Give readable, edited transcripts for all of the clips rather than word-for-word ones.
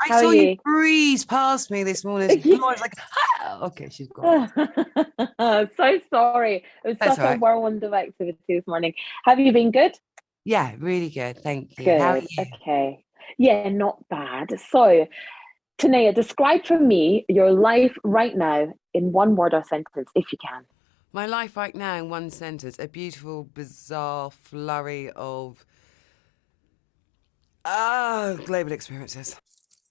I How are saw you you? breeze past me this morning. I was like, ah! Okay, she's gone. So sorry. It was That's such all a right. whirlwind of activity this morning. Have you been good? Yeah, really good. Thank you. How are Good. you? Okay. Yeah, not bad. So, Tanea, describe for me your life right now in one word or sentence, if you can. My life right now in one sentence, a beautiful, bizarre flurry of global experiences.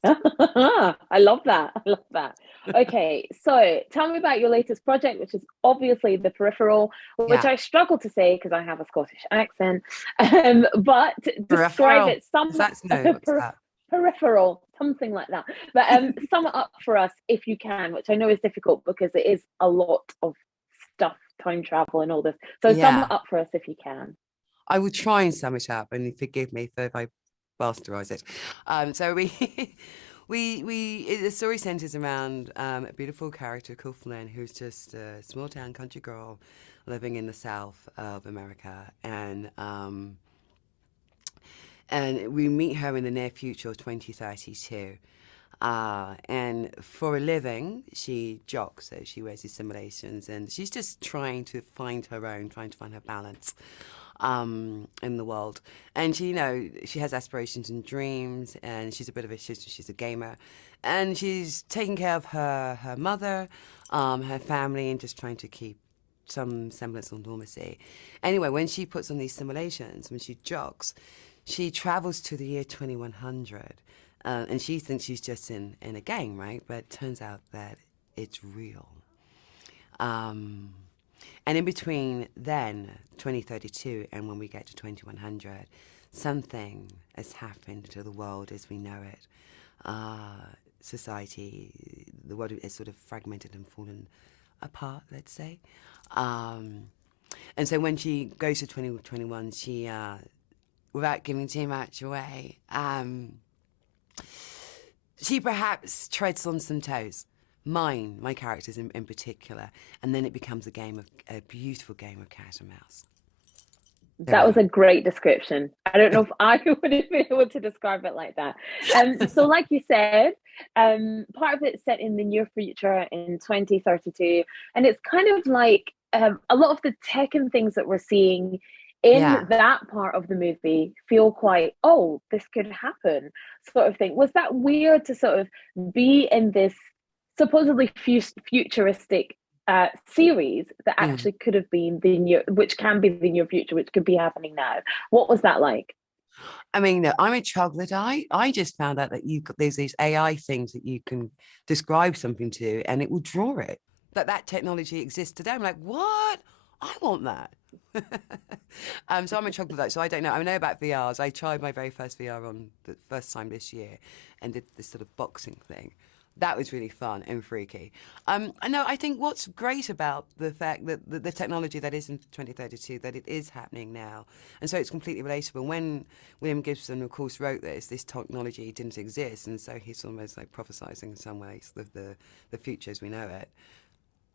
I love that. I love that. Okay, so tell me about your latest project, which is obviously the Peripheral, which Yeah. I struggle to say because I have a Scottish accent. But describe Peripheral. it some That's no, what's that? peripheral, something like that. But sum it up for us if you can, which I know is difficult because it is a lot of stuff, time travel and all this. So sum Yeah. it up for us if you can. I will try and sum it up and forgive me if I bastardize it. So we the story centers around a beautiful character called Flynn, who's just a small town country girl living in the south of America, and we meet her in the near future of 2032. And for a living, she jogs, so she wears these simulations, and she's just trying to find her own, trying to find her balance in the world. And she, she has aspirations and dreams, and she's a bit of a she's a gamer, and she's taking care of her mother, her family, and just trying to keep some semblance of normalcy. Anyway, when she puts on these simulations, when she jogs, she travels to the year 2100, and she thinks she's just in a game, right? But it turns out that it's real. Um, and in between then, 2032, and when we get to 2100, something has happened to the world as we know it. Society, the world is sort of fragmented and fallen apart, let's say. Um, and so when she goes to 2021, she, without giving too much away, she perhaps treads on some toes. My characters in particular, and then it becomes a beautiful game of cat and mouse. There we That was are. a great description. I don't know if I would have been able to describe it like that. So like you said, part of it's set in the near future in 2032, and it's kind of like a lot of the tech and things that we're seeing in Yeah. that part of the movie feel quite, oh, this could happen, sort of thing. Was that weird to sort of be in this supposedly futuristic series that Mm. actually could have been the near, which can be the near future, which could be happening now? What was that like? I mean, no, I'm a troglodyte. I just found out that there's these AI things that you can describe something to, and it will draw it. That technology exists today. I'm like, what? I want that. So I'm a troglodyte. So I don't know. I know about VRs. I tried my very first VR on the first time this year, and did this sort of boxing thing. That was really fun and freaky. I know. I think what's great about the fact that the technology that is in 2032, that it is happening now, and so it's completely relatable. When William Gibson, of course, wrote this technology didn't exist, and so he's almost like prophesizing in some ways the future as we know it.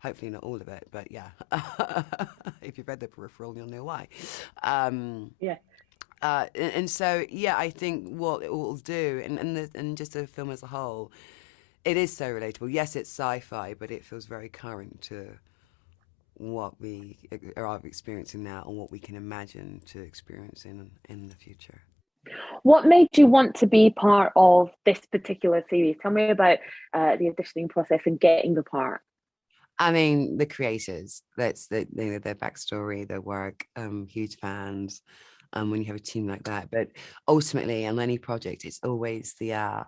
Hopefully not all of it, but yeah. If you've read The Peripheral, you'll know why. Um, Yeah. and so, yeah, I think what it will do, and just the film as a whole, it is so relatable. Yes, it's sci-fi, but it feels very current to what we are experiencing now and what we can imagine to experience in the future. What made you want to be part of this particular series? Tell me about the auditioning process and getting the part. I mean, the creators, that's their backstory, their work, huge fans. When you have a team like that, but ultimately, on any project, it's always the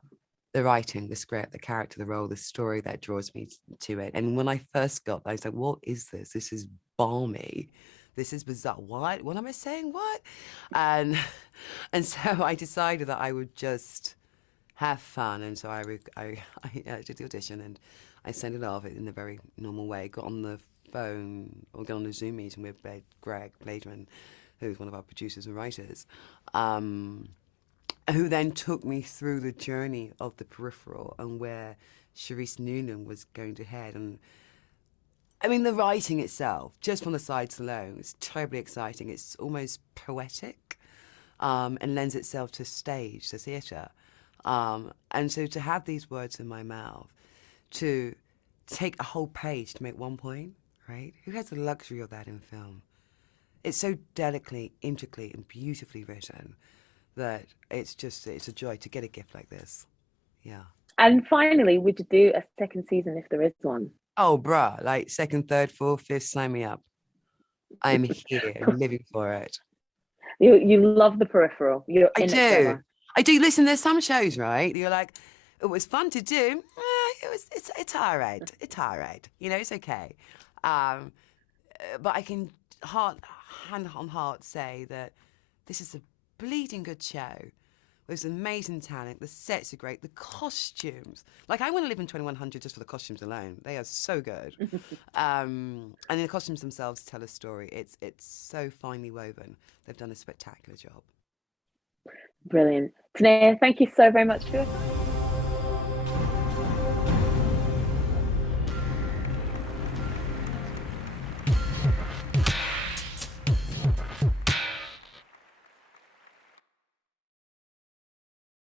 writing, the script, the character, the role, the story that draws me to it. And when I first got that, I was like, what is this? This is balmy. This is bizarre. What am I saying? What? And and so I decided that I would just have fun. And so I did the audition, and I sent it off in a very normal way. Got on the phone or got on a Zoom meeting with Greg Blademan, who's one of our producers and writers. Who then took me through the journey of the Peripheral and where Cherise Nulled was going to head. And I mean, the writing itself, just from the sides alone, is terribly exciting. It's almost poetic, and lends itself to stage, to theatre. And so to have these words in my mouth, to take a whole page to make one point, right? Who has the luxury of that in film? It's so delicately, intricately, and beautifully written that it's a joy to get a gift like this. Yeah. And finally, would you do a second season if there is one? Oh, bruh, like second, third, fourth, fifth, sign me up. I'm here, living for it. You love the Peripheral. You're I in it do. forever. I do. Listen, there's some shows, right? You're like, it was fun to do. It's all right. It's all right. You know, it's okay. But I can hand on heart say that this is a bleeding good show. There's amazing talent. The sets are great. The costumes. Like, I want to live in 2100 just for the costumes alone. They are so good. And the costumes themselves tell a story. It's so finely woven. They've done a spectacular job. Brilliant. Tanea, thank you so very much for your time.